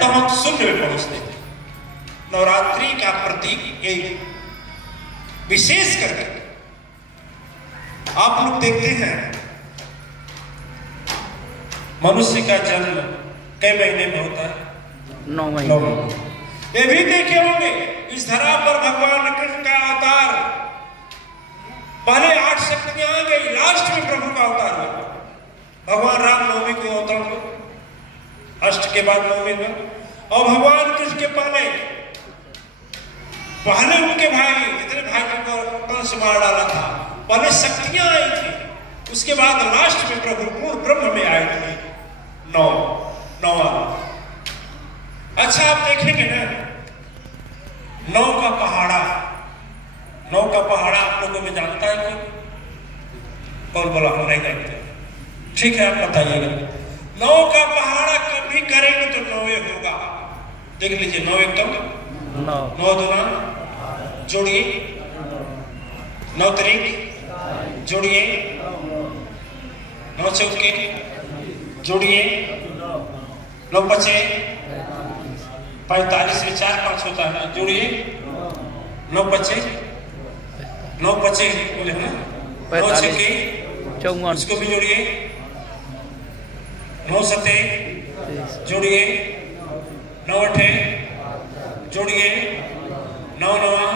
तो हम शून्य में पहुंचते हैं। नवरात्रि का प्रतीक यही, विशेष करके आप लोग देखते हैं मनुष्य का जन्म कई महीने में होता है? 9 महीने। ये भी देखे होंगे इस धरा पर भगवान कृष्ण का अवतार, पहले 8 शक्तियां आ गई, लास्ट में प्रभु का अवतार हुआ। भगवान राम नवमी को अवतार हुए, अष्ट के बाद नवमी में, और भगवान कृष्ण के पहले उनके भाई, जितने भाई को कंस मार डाला था, पहले शक्तियां आई थी, उसके बाद लास्ट में प्रभु पूर्ण ब्रह्म में आए थे। 9वां। अच्छा आप देखेंगे ना, 9 का पहाड़ा, 9 का पहाड़ा आप लोगों में जानता है कोई? कौन बोला? हम नहीं जानते। ठीक है, आप बताइएगा। 9 का पहाड़ा कभी करेंगे तो 9 होगा। देख लीजिए, 9 एकदम 9 दूना जोड़िए, 9 तरीक जोड़िए, 9 चौके जोड़िए, 9 पचे 45 में 4 5 होता है, जोड़िए 9 पचे 9 पचे बोले ना, 9 छक्के 54, इसको भी जोड़िए, 9 सते जोड़िए, 9 अठे जोड़िए, 9 नवा,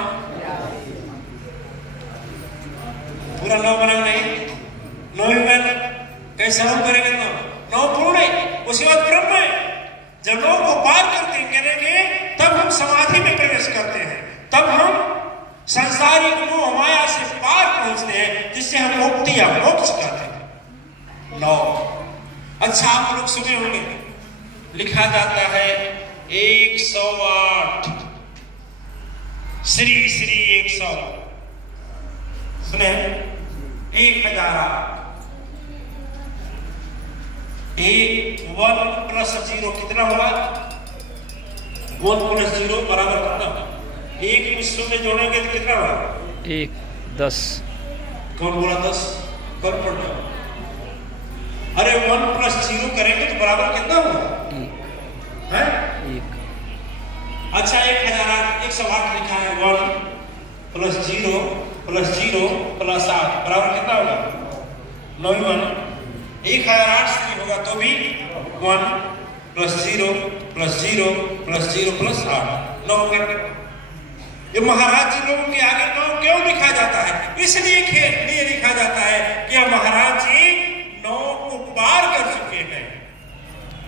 पूरा 9 बना नहीं, 9 में कैसे हम करेंगे? 9 पूर्ण है, उसके बाद ब्रह्म है। जब 9 को पार करते करेंगे तब हम समाधि में प्रवेश करते हैं, तब हम सांसारिक मोह माया से पार पहुंचते हैं, जिससे हम मुक्ति या मोक्ष कहते हैं। 9। अच्छा आप लोग सुने होंगे, लिखा जाता है 108 श्री श्री 100, सुने 1000। 1 + 0 कितना होगा? 1 + 0 बराबर कितना? 1 विश्व में जोड़ेंगे तो कितना होगा? 1 10। कौन बोला 10? कौन पढ़? अरे 1 + 0 करेंगे तो बराबर कितना होगा? 1 है? 1। अच्छा 108 लिखा है, 1 + 0 + 0 + 8 बराबर कितना होगा? 9। 1008 से होगा तो भी 1 + 0 + 0 + 0 + 8 9 होगा। ये महाराज जी लोगों के आगे 9 क्यों लिखा जाता है? इसलिए लिखा जाता है कि महाराज जी 9 को पार कर चुके हैं।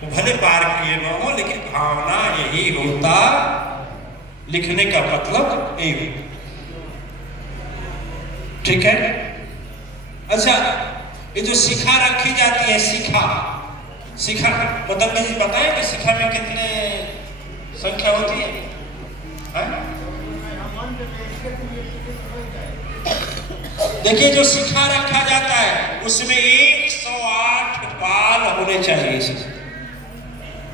भले पार किए न हो, लेकिन भावना यही होता, लिखने का मतलब यही। ठीक है। अच्छा, ये जो शिखा रखी जाती है, शिखा मतलब जी बताएं कि शिखा में कितने संख्या होती है? देखिए, जो शिखा रखा जाता है उसमें 108 बाल होने चाहिए।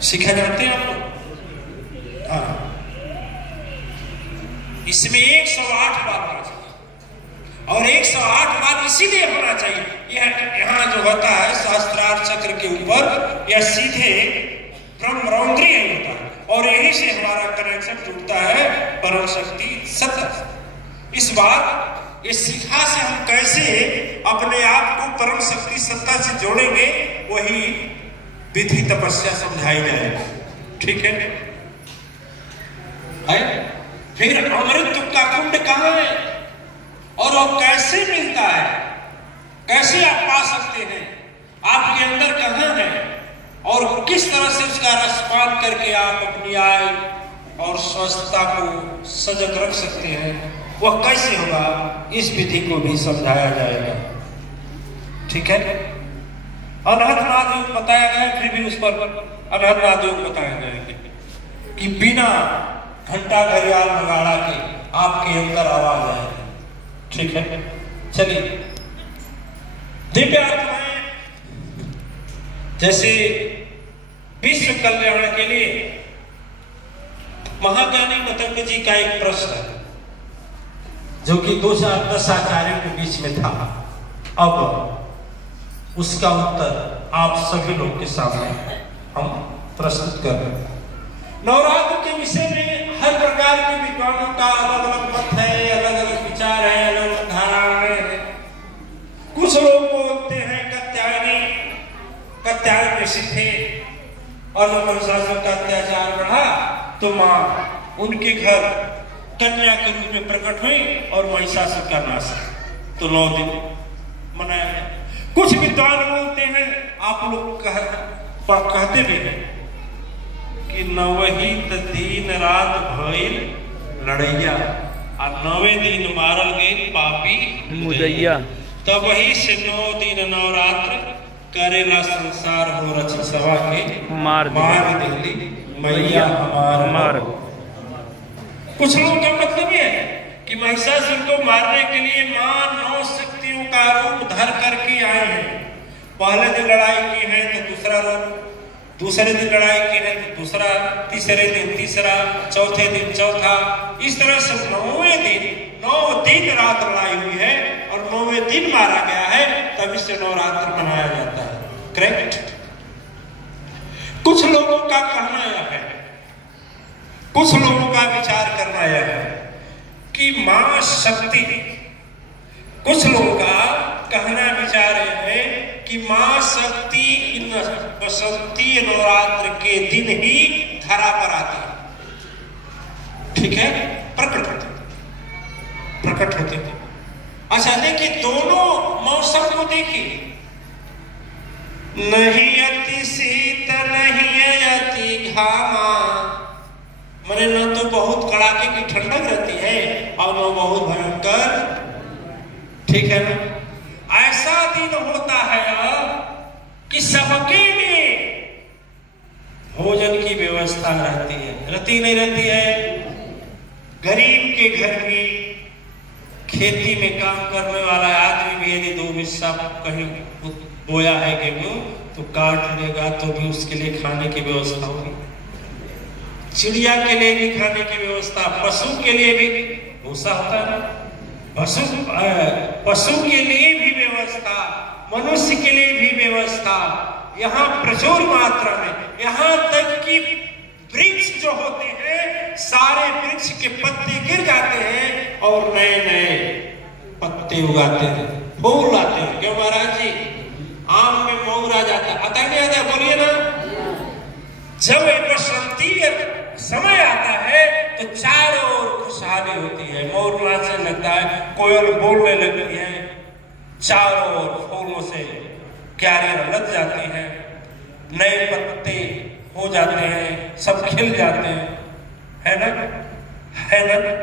शिखा जानते हैं आप लोग? हाँ, इसमें 108 बाल होना चाहिए, और 108 बाल इसीलिए होना चाहिए, यहाँ जो होता है सहस्त्रार चक्र के ऊपर, यह सीधे ब्रह्मरौंद्री होता है, और यहीं से हमारा कनेक्शन जुड़ता है परम शक्ति सत्ता। इस बार इस शिखा से हम कैसे अपने आप को परम शक्ति सत्ता से जोड़ेंगे, वही विधि तपस्या समझाई जाएगी। ठीक है? फिर अमृत का कुंड कहाँ है और वो कैसे मिलता है, कैसे आप पा सकते हैं, आपके अंदर कहाँ है, और किस तरह से उसका रसपान करके आप अपनी आय और स्वस्थता को सजग रख सकते हैं, वह कैसे होगा, इस विधि को भी समझाया जाएगा। ठीक है? अनहदनाद योग बताया गया, फिर भी उस पर अनहदनाद योग बताया गया कि बिना घंटा घड़ियाल नगाड़ा के आपके अंदर आवाज आएगी। ठीक है? चलिए, दिव्य आत्माएं जैसे विश्व कल्याण के लिए महाज्ञानी मतंग जी का एक प्रश्न है, जो कि 2010 आचार्यों के बीच में था। अब उसका उत्तर आप सभी लोग के सामने हम प्रस्तुत कर रहे हैं। नवरात्र के विषय में हर प्रकार के विद्वानों का अलग अलग मत है, अलग अलग विचार है, अलग अलग धारणाएं हैं। कुछ लोग बोलते हैं कात्यायन ऋषि थे और जब महिषासुर का अत्याचार बढ़ा तो मां उनके घर कन्या के रूप में प्रकट हुई और महिषासुर का नाश तो 9 दिन मनाया गया। कुछ विद्वान बोलते हैं, आप लोग कहते भी हैं कि 9 दिन रात भइल लड़ैया और 9वें दिन मारल गई पापी मुदैया, तब वही से 9 दिन नवरात्र करेला संसार हो रची सभा के मार दिली मैया हमार। कुछ लोगों का मतलब यह है कि महिषासुर को मारने के लिए मां 9 शक्तियों का रूप धर करके आए हैं। पहले दिन लड़ाई की है तो दूसरा रूप, दूसरे दिन लड़ाई की है तो दूसरा, तीसरे दिन तीसरा, चौथे दिन चौथा, इस तरह से 9 दिन रात लड़ाई हुई है और 9वें दिन मारा गया है, तब इससे नवरात्र मनाया जाता है। करेक्ट। कुछ लोगों का कहना यह है, कुछ लोगों का विचार करना यह है कि मां शक्ति, कुछ लोगों का कहना विचार यह है कि मां शक्ति इन बसंती नवरात्र के दिन ही धरा पर आती है। ठीक है, प्रकट होते थे। अच्छा देखिए, दोनों मौसम को देखिए, नहीं अति शीत नहीं अति घामा, मैंने न तो बहुत कड़ाके की ठंडक रहती है और न बहुत भयंकर, ठीक है ना। ऐसा दिन होता है कि सबके लिए भोजन की व्यवस्था रहती है, रहती नहीं रहती है। गरीब के घर की खेती में काम करने वाला आदमी भी यदि 2 हिस्सा कहीं बोया है गेहूं तो काट लेगा तो भी उसके लिए खाने की व्यवस्था होगी। चिड़िया के लिए भी खाने की व्यवस्था, पशु के लिए भी भूसा होता है ना, पशु के लिए भी व्यवस्था, मनुष्य के लिए भी व्यवस्था, यहाँ प्रचुर मात्रा में। यहाँ तक कि वृक्ष जो होते हैं, सारे वृक्ष के पत्ते गिर जाते हैं और नए नए पत्ते उगाते हैं, फूल आते हैं। क्यों महाराज जी? आम में मोर आ जाता है, आता नहीं आता? बोलिए ना। जब बसंती समय आता है तो चारों ओर खुशहाली होती है, मोर नाचने लगता है, कोयल बोलने लगती है, चारों ओर फूलों से क्यारियां लग जाती हैं, नए पत्ते हो जाते हैं, सब खिल जाते हैं, है ना, है ना।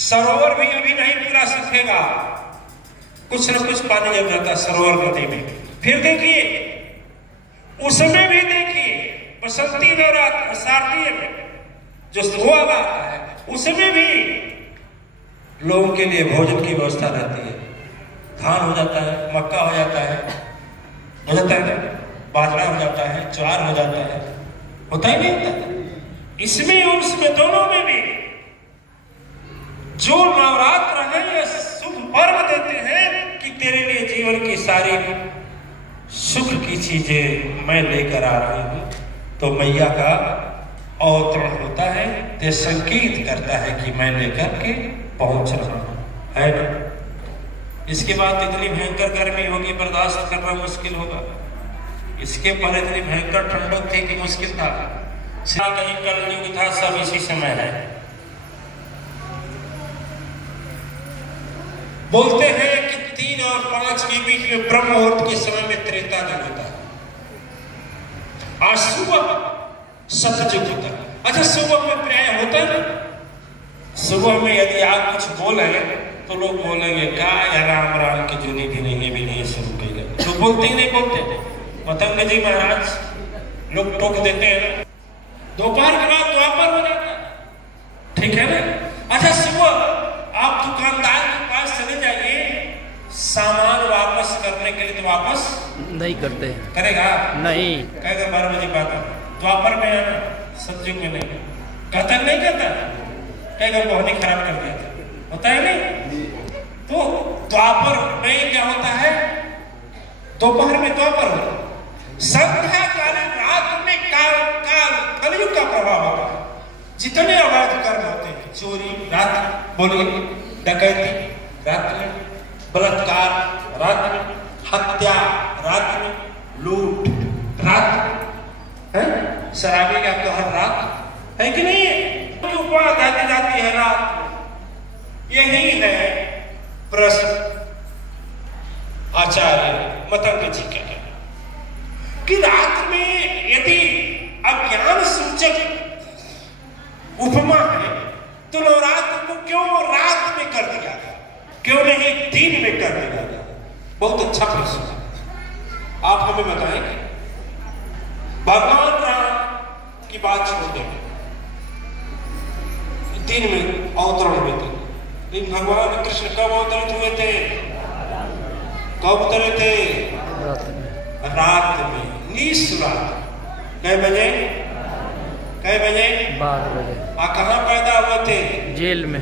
सरोवर भी अभी नहीं पूरा सूखेगा, कुछ न कुछ पानी जम जाता है सरोवर नदी में। फिर देखिए, उसमें भी देखिए बसंती नवरात्र शारदीय में जो हुआ आता है, उसमें भी लोगों के लिए भोजन की व्यवस्था रहती है। धान हो जाता है, मक्का हो जाता है ना, बाजरा हो जाता है, ज्वार हो जाता है, होता ही नहीं होता। इसमें और उसमें दोनों में भी जो नवरात्र है ये शुभ पर्व देते हैं कि तेरे लिए जीवन की सारी सुख की चीजें मैं लेकर आ रही हूं। तो मैया का अवतरण होता है, ये संकेत करता है कि मैं लेकर के पहुंच रहा हूं, है ना। इसके बाद इतनी भयंकर गर्मी होगी, बर्दाश्त करना मुश्किल होगा। इसके पहले इतनी भयंकर ठंडक थी कि मुश्किल था। कहीं कलयुग था, सब इसी समय है। बोलते हैं कि 3 और 5 के बीच में ब्रह्म मुहूर्त के समय में त्रेता युग होता है, आज सुबह सतयुग होता है। अच्छा, सुबह में प्राय होता है ना, सुबह में यदि आप कुछ बोले तो लोग बोलेंगे क्या या राम राम की जूनी भी नहीं है, भी नहीं शुरू कर गए, तो बोलते ही नहीं बोलते। मतंग जी महाराज लोग टोक देते हैं। दोपहर के बाद द्वापर हो जाता है, ठीक है ना। अच्छा, सुबह आप दुकानदार के पास चले जाइए, सामान वापस करने के लिए तो वापस नहीं करते, करेगा नहीं, कहेगा 12 बजे बात है, द्वापर में आना, सतयुग में नहीं कहता, नहीं कहता, कहेगा मोहनी खराब कर दिया था, होता है नहीं। तो द्वापर में क्या होता है, दोपहर में द्वापर होता है, संध्या कालीन रात में कलयुग का प्रभाव होगा। जितने अवैध कर्म होते हैं, चोरी रात में, बोलिए, डकैती रात में, बलात्कार रात में, हत्या रात में, लूट रात में, है शराबी का तो हर रात है कि नहीं है? उपाध्याय दी जाती है रात में। यही है प्रश्न आचार्य मतंग जी का कि रात में यदि अज्ञान सूचक उपमा है तो नवरात्र को क्यों रात में कर दिया गया, क्यों नहीं दिन में कर दिया गया? बहुत अच्छा प्रश्न है, आप हमें बताएंगे। भगवान राम की बात छोड़ देंगे, दिन में अवतरण हुए थे, लेकिन भगवान कृष्ण कब अवतरित हुए थे? कब उतरे थे? रात में, निस्रात। कै बजे? कै बजे? 12 बजे। कहाँ पैदा हुए थे? जेल में।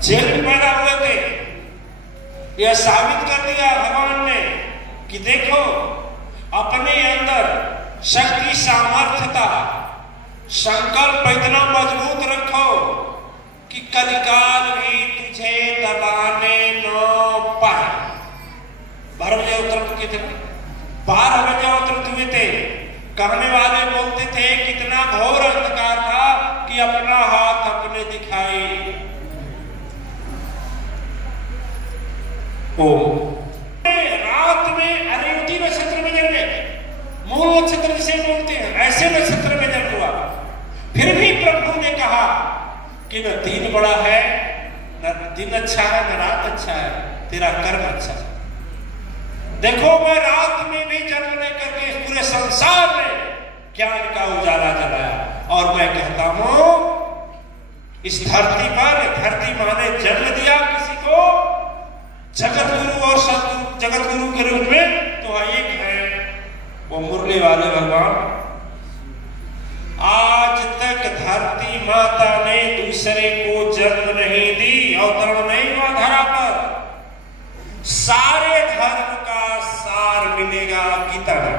जेल में पैदा हुए थे। यह साबित कर दिया भगवान ने कि देखो, अपने अंदर शक्ति सामर्थ्यता संकल्प इतना मजबूत रखो कि कलिकाल भी तुझे दबाने न पाए। 12 बजे अवतरण किए थे, 12 बजे अवतरण हुए थे। कहने वाले बोलते थे कितना घोर अंधकार था कि अपना हाथ अपने दिखाई। ओ रात में अरेवती नक्षत्र में जन्मे, मूल नक्षत्र जिसे बोलते हैं, ऐसे नक्षत्र में जन्म हुआ। फिर भी प्रभु ने कहा कि न दिन बड़ा है, न दिन अच्छा है, न रात अच्छा है, तेरा कर्म अच्छा है। देखो, मैं रात में भी जन्म लेकर के इस पूरे संसार में ज्ञान का उजाला जलाया, और मैं कहता हूं इस धरती पर, धरती माँ ने जन्म दिया किसी को जगत गुरु और सदगुरु, जगत गुरु के रूप में, तो एक है वो मुरली वाले भगवान। आज तक धरती माता ने दूसरे को जन्म नहीं दी, अवतरण नहीं हुआ धरा पर। सारे धर्म का सार मिलेगा गीता में।